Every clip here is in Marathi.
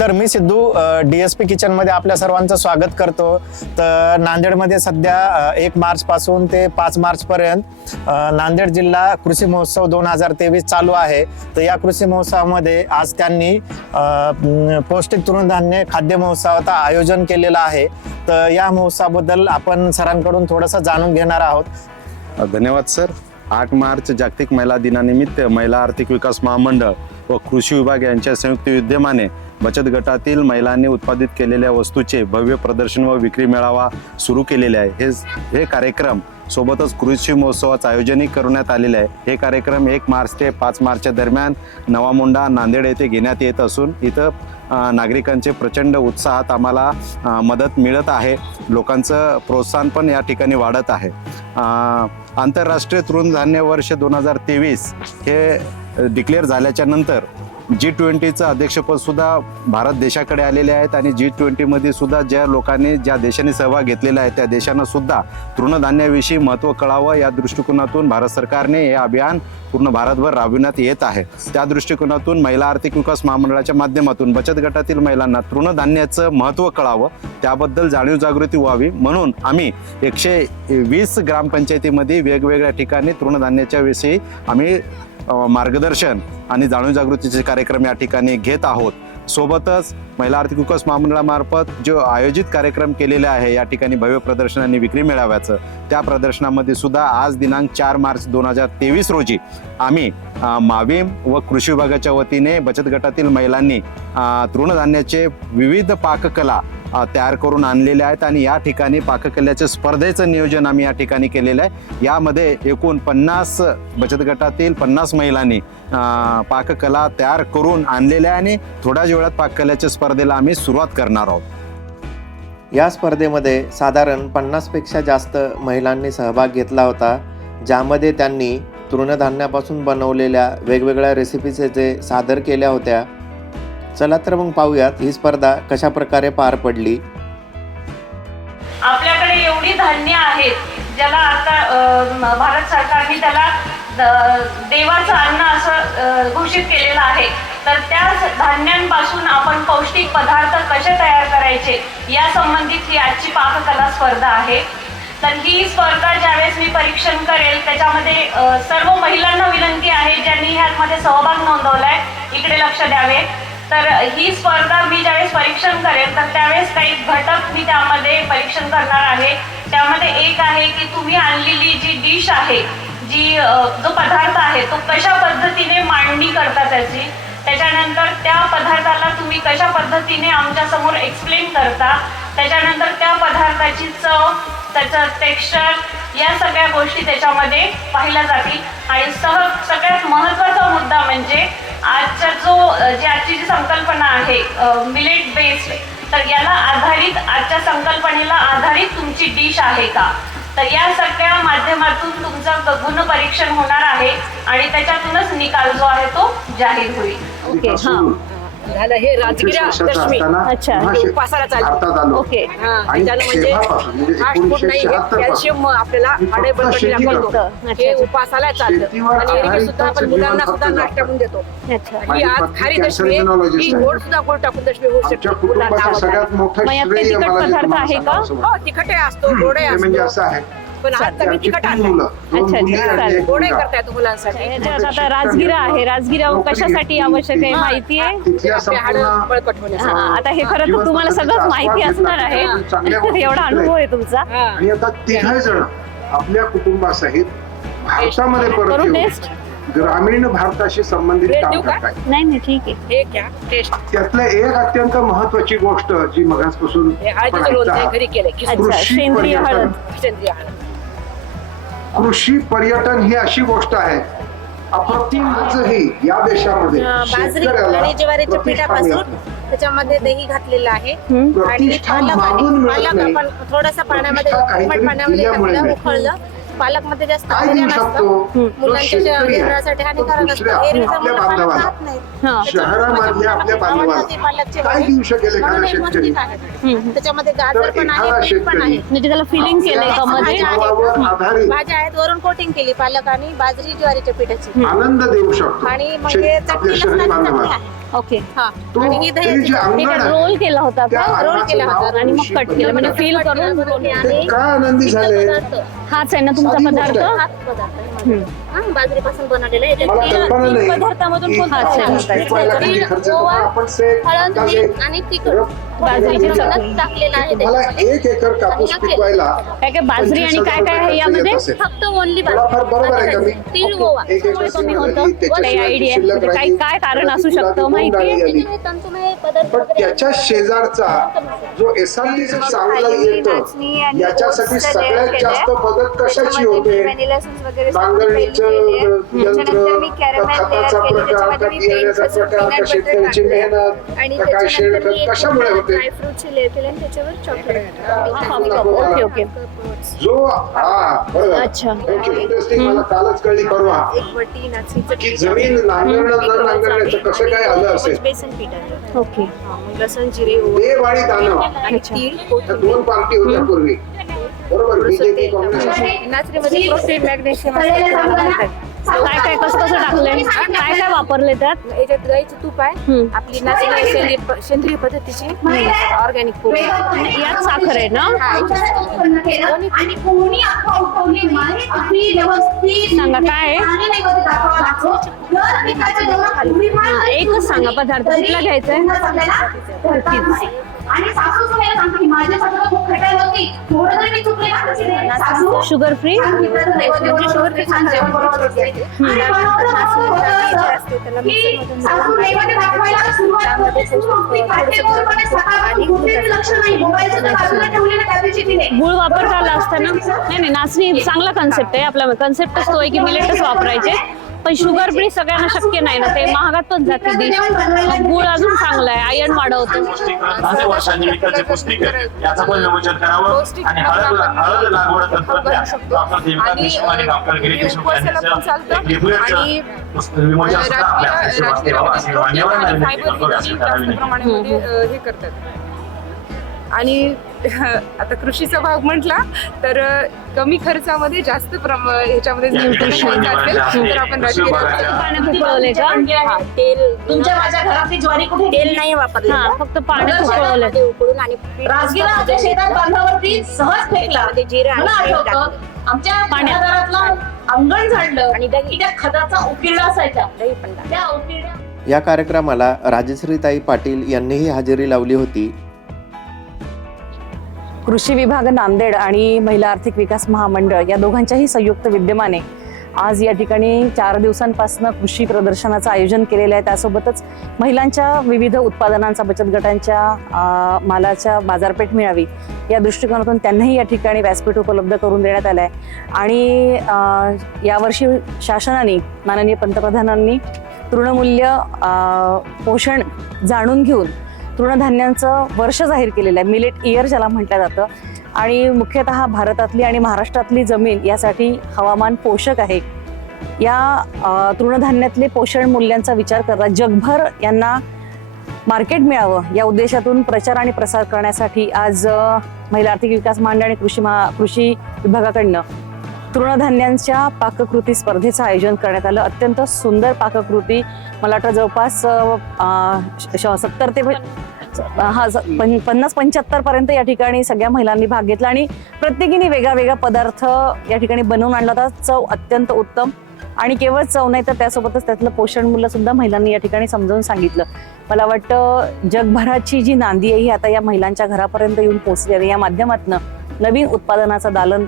तर मी सिद्धू DSP किचन मध्ये आपल्या सर्वांचं स्वागत करतो। तर नांदेडमध्ये सध्या 1 मार्च पासून ते 5 मार्च पर्यंत नांदेड जिल्हा कृषी महोत्सव 2023 चालू आहे। तर या कृषी महोत्सवामध्ये आज त्यांनी पौष्टिक तृणधान्य खाद्य महोत्सवाचं आयोजन केलेलं आहे। तर या महोत्सवाबद्दल आपण सरांकडून थोडंसं जाणून घेणार आहोत। धन्यवाद सर। 8 मार्च जागतिक महिला दिनानिमित्त महिला आर्थिक विकास महामंडळ व कृषी विभाग यांच्या संयुक्त विद्यमाने बचत गटातील महिलांनी उत्पादित केलेल्या वस्तूचे भव्य प्रदर्शन व विक्री मेळावा सुरू केलेले आहे। हे कार्यक्रम सोबतच कृषी महोत्सवाचं आयोजनही करण्यात आलेले आहे। हे कार्यक्रम 1 मार्च ते 5 मार्चच्या दरम्यान नवामोंडा नांदेड येथे घेण्यात येत असून इथं नागरिकांचे प्रचंड उत्साहात आम्हाला मदत मिळत आहे। लोकांचं प्रोत्साहन पण या ठिकाणी वाढत आहे। आंतरराष्ट्रीय तृणधान्य वर्ष 2023 हे डिक्लेअर झाल्याच्या नंतर G20चं अध्यक्षपद सुद्धा भारत देशाकडे आलेले आहेत आणि G20 मध्ये सुद्धा ज्या देशांनी सहभाग घेतलेला आहे त्या देशांना सुद्धा तृणधान्याविषयी महत्त्व कळावं या दृष्टिकोनातून भारत सरकारने हे अभियान पूर्ण भारतभर राबविण्यात येत आहे। त्या दृष्टिकोनातून महिला आर्थिक विकास महामंडळाच्या माध्यमातून बचत गटातील महिलांना तृणधान्याचं महत्त्व कळावं, त्याबद्दल जाणीव जागृती व्हावी म्हणून आम्ही 120 ग्रामपंचायतीमध्ये वेगवेगळ्या ठिकाणी तृणधान्याच्या विषयी आम्ही मार्गदर्शन आणि जाणीव जागृतीचे कार्यक्रम या ठिकाणी घेत आहोत। सोबतच महिला आर्थिक विकास महामंडळामार्फत जो आयोजित कार्यक्रम केलेला आहे या ठिकाणी भव्य प्रदर्शन आणि विक्री मेळाव्याचं, त्या प्रदर्शनामध्ये सुद्धा आज दिनांक 4 मार्च 2023 रोजी आम्ही माविम व कृषी विभागाच्या वतीने बचत गटातील महिलांनी तृणधान्याचे विविध पाककला तयार करून आणलेले आहेत आणि या ठिकाणी पाककलेच्या स्पर्धेचं नियोजन आम्ही या ठिकाणी केलेलं आहे। यामध्ये एकूण 50 बचत गटातील 50 महिलांनी पाककला तयार करून आणलेल्या आहे आणि थोड्याच वेळात पाककलेच्या स्पर्धेला आम्ही सुरुवात करणार आहोत। या स्पर्धेमध्ये साधारण 50 पेक्षा जास्त महिलांनी सहभाग घेतला होता, ज्यामध्ये त्यांनी तृणधान्यापासून बनवलेल्या वेगवेगळ्या रेसिपीज सादर केल्या होत्या। चला तर मग पाहूयात ही स्पर्धा कशा प्रकारे पार पडली। आपल्याकडे एवढी धान्य आहेत ज्याला आता भारत सरकारने त्याला देवाचं अन्न असं घोषित केलेलं आहे। तर त्या धान्यांपासून आपण पौष्टिक पदार्थ कसे तयार करायचे या संबंधित ही आजची पाककला स्पर्धा आहे। तर ही स्पर्धा ज्यावेळेस मी परीक्षण करेल त्याच्यामध्ये सर्व महिलांना विनंती आहे ज्यांनी ह्यामध्ये सहभाग नोंदवलाय इकडे लक्ष द्यावे। तर ही स्पर्धा मी ज्यावेळेस परीक्षण करेल तर त्यावेळेस काही घटक मी त्यामध्ये परीक्षण करणार आहे। त्यामध्ये एक आहे की तुम्ही आणलेली जी डिश आहे, जो पदार्थ आहे तो कशा पद्धतीने मांडणी करता त्याची, त्याच्यानंतर त्या पदार्थाला तुम्ही कशा पद्धतीने आमच्या समोर एक्सप्लेन करता, त्याच्यानंतर त्या पदार्थाची चव, त्याचं टेक्स्चर या सगळ्या गोष्टी त्याच्यामध्ये पाहिल्या जातील। आणि सगळ्यात महत्त्वाचा मुद्दा म्हणजे आजची जी संकल्पना आहे मिलेट बेस्ड, तर याला आधारित आजच्या संकल्पनेला आधारित तुमची डिश आहे का, तर या सगळ्या माध्यमातून तुमचं गुण परीक्षण होणार आहे आणि त्याच्यातूनच निकाल जो आहे तो जाहीर होईल। ओके, हां झालं। हे राजगिरा दशमी, अच्छा, उपासाला चालतं। ओके, हां, त्याला म्हणजे फास्ट फूड नाही, कॅल्शियम आपल्याला हाडे बळकटीला मिळतं, हे उपासाला चालतं। आणि एरवी सुद्धा आपण मुलांना सुद्धा नाश्ता म्हणून देतो। अच्छा, ही आज खारी दशमी, ही गोड सुद्धा गोड टाकून दशमी होऊ शकते मुलांना आवडतात। तिखट पदार्थ आहे का? हो, तिखट असतो, गोड असतो, पण आज मी तिखट आणलं। अच्छा, गोडे करतायत मुलांसाठी। आता राजगिरा आहे, राजगिरा कशासाठी आवश्यक आहे माहिती आहे? बळकट होण्यासाठी। आता हे खरं तर तुम्हाला सगळंच माहिती असणार आहे, एवढा अनुभव आहे तुमचा। आणि आता 3 जण आपल्या कुटुंबासहित भारतामध्ये परत येऊन ग्रामीण भारताशी संबंधित काम करतात। नाही ठीक आहे, हे क्या टेस्ट त्यातलं एक अत्यंत महत्वाची गोष्ट जी मगाचपासून घरी केले, सेंद्रिय हळद। कृषी पर्यटन ही अशी गोष्ट आहे अप्रतिम आजही या देशामध्ये बाजरी आणि ज्वारीच्या पिठापासून त्याच्यामध्ये दही घातलेलं आहे आणि पालक आपण थोडंसं पाण्यामध्ये उकळलं पालकमध्ये जास्त काय आयर्न देऊ असतं. शकतो जो मुलांच्या शेतकरी आहे, शरीरासाठी तो हानिकारक दुसऱ्या असतं. एरवी आपल्या मुलं पालक बांधवाला, खात नाहीत. हा. शहरामधल्या आपल्या बांधवाला काय देऊ शकेल म्हणून एखादा हे शेतकरी? पौष्टिक आहे. त्याच्यामध्ये गाजर तर पण आहे, एखादा बीट पण आहे. शेतकरी म्हणजे त्याला फिलिंग केलंय का मध्ये? भावावर आधारित भाज्या आहेत, वरून कोटिंग केली पालक आणि बाजरी ज्वारीच्या पिठाची. आनंद देऊ शकतो आणि मग हे आपल्या चटणी शहरी लसणाची चटणी बांधवाला. आहे. ओके. हा. तो आणि ही ते दह्याची जे अंगण आहे, रोल केला होता त्या का? रोल अन्नाचं केला नाव होता आणि मग कृषी कट केलं म्हणजे फील करून ते काय आनंदी झाले. हाच आहे ना तुमचा साधी पदार्थ? गोष्ट आहे. हाच पदार्थ आहे माझा. हा, बाजरीपासून बनवलेला आहे. मला याच्यात कल्पना नाही. पदार्थामधून हाच आहे. पिकवायला किती खर्च येतो, पण आपण सेट, हळद, अंदाजे मीठ आणि तिखट बाजरीची चटणी. टाकलेलं आहे तुम्हाला त्याच्यामध्ये. 1 एकर कापूस पिकवायला काय काय बाजरी आणि काय काय आहे यामध्ये? फक्त ओनली थोडाफार बरोबर आहे का मी? तीळ गोवा. 1 एकर कमी होतं. झाली, त्याच्याशिवाय काही idea? शिल्लक म्हणजे राहिली. काय कारण असू तुला शकतं दोन माहिती? डाळी आली. तंतुमय पदार्थ पण वगैरे त्याच्या शेजारचा जो एसआरटी चांगला येतं, याच्यासाठी सगळ्यात जास्त मदत कशाची होते? नांगरणीचं यंत्र, खताचा प्रकार, का बियाण्याचा प्रकार, का शेतकऱ्याची मेहनत, का काय शेणखत, कशामुळे होते? Okay okay. जो बरोबर. अच्छा. इंटरेस्टिंग. मला कालच कळली परवा की जमीन नांगरणं न नांगरण्याचं कसं काय आलं असेल. बेसन पीठ आहे. ओके. लसण जिरे देव आणि दानव आणि तीळ या 2 पार्टी होत्या पूर्वी, बरोबर. बीजेपी काँग्रेस. नाचणीमध्ये प्रोटीन मॅग्नेशियम काय काय कसं कसं टाकलंय? काय काय वापरले त्यात? याच्यात गाईचं तूप आहे. आपली नाचणी सेंद्रिय पद्धतीची ऑर्गॅनिक फूड. यात साखर आहे ना? सांगा काय आहे? एकच सांगा पदार्थ कुठला घ्यायचा आहे? Sugar free. गुळ वापरता आला असताना? नाही, नाचणी चांगला कन्सेप्ट आहे. आपला कन्सेप्टच तो आहे की मिलेटच वापरायचे, पण शुगर फ्री सगळ्यांना शक्य नाही ना, ते महागात पण जाते डिश. गुळ अजून चांगला आहे, आयर्न वाढवतो. हे करतात. आणि आता कृषीचा भाग म्हटला तर कमी खर्चामध्ये जास्त ह्याच्यामध्ये न्यूट्रिशन असेल तर आपण पाण्यात उकळवले का? तेल तुमच्या माझ्या घरातली ज्वारी कुठे तेल नाही वापरलं. हा, फक्त पाण्यात उकळवले. उकळून आणि राजगिरा आमच्या शेतात बांधावरती सहज फेकला. जिरे मला आणि आठवतं आमच्या घरातलं अंगण झाडलं आणि दही. की त्या खताचा उकिरडा असायचा. दही पण टाकलं. त्या उकिरड्या या कार्यक्रमाला राजश्रीताई पाटील यांनीही हजेरी लावली होती. कृषी विभाग नांदेड आणि महिला आर्थिक विकास महामंडळ या दोघांच्याही संयुक्त विद्यमाने आज या ठिकाणी 4 दिवसांपासून कृषी प्रदर्शनाचं आयोजन केलेलं आहे. त्यासोबतच महिलांच्या विविध उत्पादनांचा, बचत गटांच्या मालाच्या बाजारपेठ मिळावी या दृष्टिकोनातून त्यांनाही या ठिकाणी व्यासपीठ उपलब्ध करून देण्यात आलं आहे. आणि यावर्षी शासनाने, माननीय पंतप्रधानांनी तृणमूल्य पोषण जाणून घेऊन तृणधान्यांचं वर्ष जाहीर केलेलं आहे. मिलेट इयर ज्याला म्हटलं जातं. आणि मुख्यतः भारतातली आणि महाराष्ट्रातली जमीन यासाठी हवामान पोषक आहे. या तृणधान्यातले पोषण मूल्यांचा विचार करता जगभर यांना मार्केट मिळावं या उद्देशातून प्रचार आणि प्रसार करण्यासाठी आज महिला आर्थिक विकास महामंडळ आणि कृषी विभागाकडनं तृणधान्यांच्या पाककृती स्पर्धेचं आयोजन करण्यात आलं. अत्यंत सुंदर पाककृती, मला वाटतं जवळपास 70 ते 50-75 पर्यंत या ठिकाणी सगळ्या महिलांनी भाग घेतला आणि प्रत्येकीने वेगळा वेगळा पदार्थ या ठिकाणी बनवून आणला होता. चव अत्यंत उत्तम आणि केवळ चव नाही तर त्यासोबतच त्यातलं पोषण मूल्य सुद्धा महिलांनी या ठिकाणी समजावून सांगितलं. मला वाटतं जगभराची जी नांदी आहे ही आता या महिलांच्या घरापर्यंत येऊन पोहोचली आहे. या माध्यमातून नवीन उत्पादनाचं दालन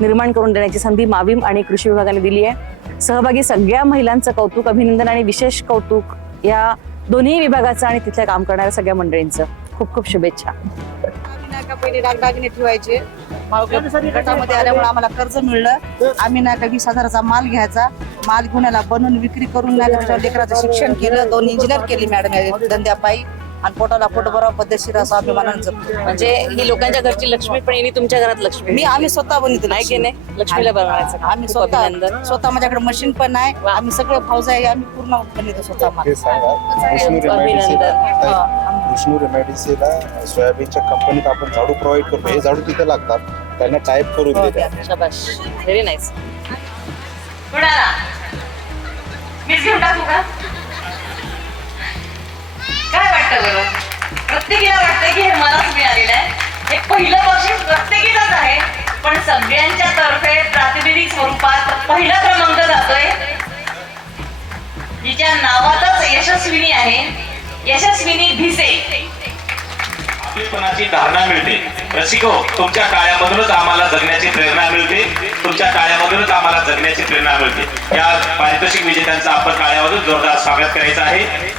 निर्माण करून देण्याची संधी माविम आणि कृषी विभागाने दिली आहे. सहभागी सगळ्या महिलांचं कौतुक, अभिनंदन आणि विशेष कौतुक या दोन्ही विभागाचं आणि तिथल्या काम करणाऱ्या सगळ्या मंडळींचं. खूप खूप शुभेच्छा. पहिले दागदागिने ठेवायचे, गटामध्ये आल्यामुळे आम्हाला कर्ज मिळलं. आम्ही नाही का 20,000चा माल घ्यायचा, माल घेऊन बनवून विक्री करून लेकराचं शिक्षण केलं. 2 इंजिनियर केली मॅडम धंद्यापायी. आणि पोटाला पोट बरोबर पद्धतशीर असं अभिमानानं जगतो. म्हणजे ही लोकांच्या घरची लक्ष्मी पण येणे तुमच्या घरात लक्ष्मी. आम्ही स्वतः बनवतो नाही की नाही लक्ष्मीला बनवायचं आम्ही खूप अभिनंदन. स्वतः माझ्याकडे मशीन पण आहे. आम्ही सगळं फौज आहे आम्ही पूर्ण बनवतो स्वतः माल. विष्णू रेमॅडिसीला सोयाबीनच्या कंपनीत आपण झाडू प्रोव्हाइड करतो. हे झाडू तिथे लागतात, त्यांना टाईप करून देतात. शाबाश, व्हेरी नाईस. मीच घेऊन टाकू का? काय वाटतं बरं? प्रत्येकीला वाटतं की हे मलाच मिळालेलं आहे. हे पहिलं बक्षीस प्रत्येकीलाच आहे, पण सगळ्यांच्या तर्फे प्रातिनिधिक स्वरूपात पहिला क्रमांक जातोय जिच्या नावातच यशस्विनी आहे, यशस्विनी भिसे. आपलीपणाची धारणा मिळते. रसिको, तुमच्या काळ्यामधूनच आम्हाला जगण्याची प्रेरणा मिळते. तुमच्या काळ्यामधूनच आम्हाला जगण्याची प्रेरणा मिळते. या पारितोषिक विजेत्यांचं आपण काळ्यामधून जोरदार स्वागत करायचं आहे.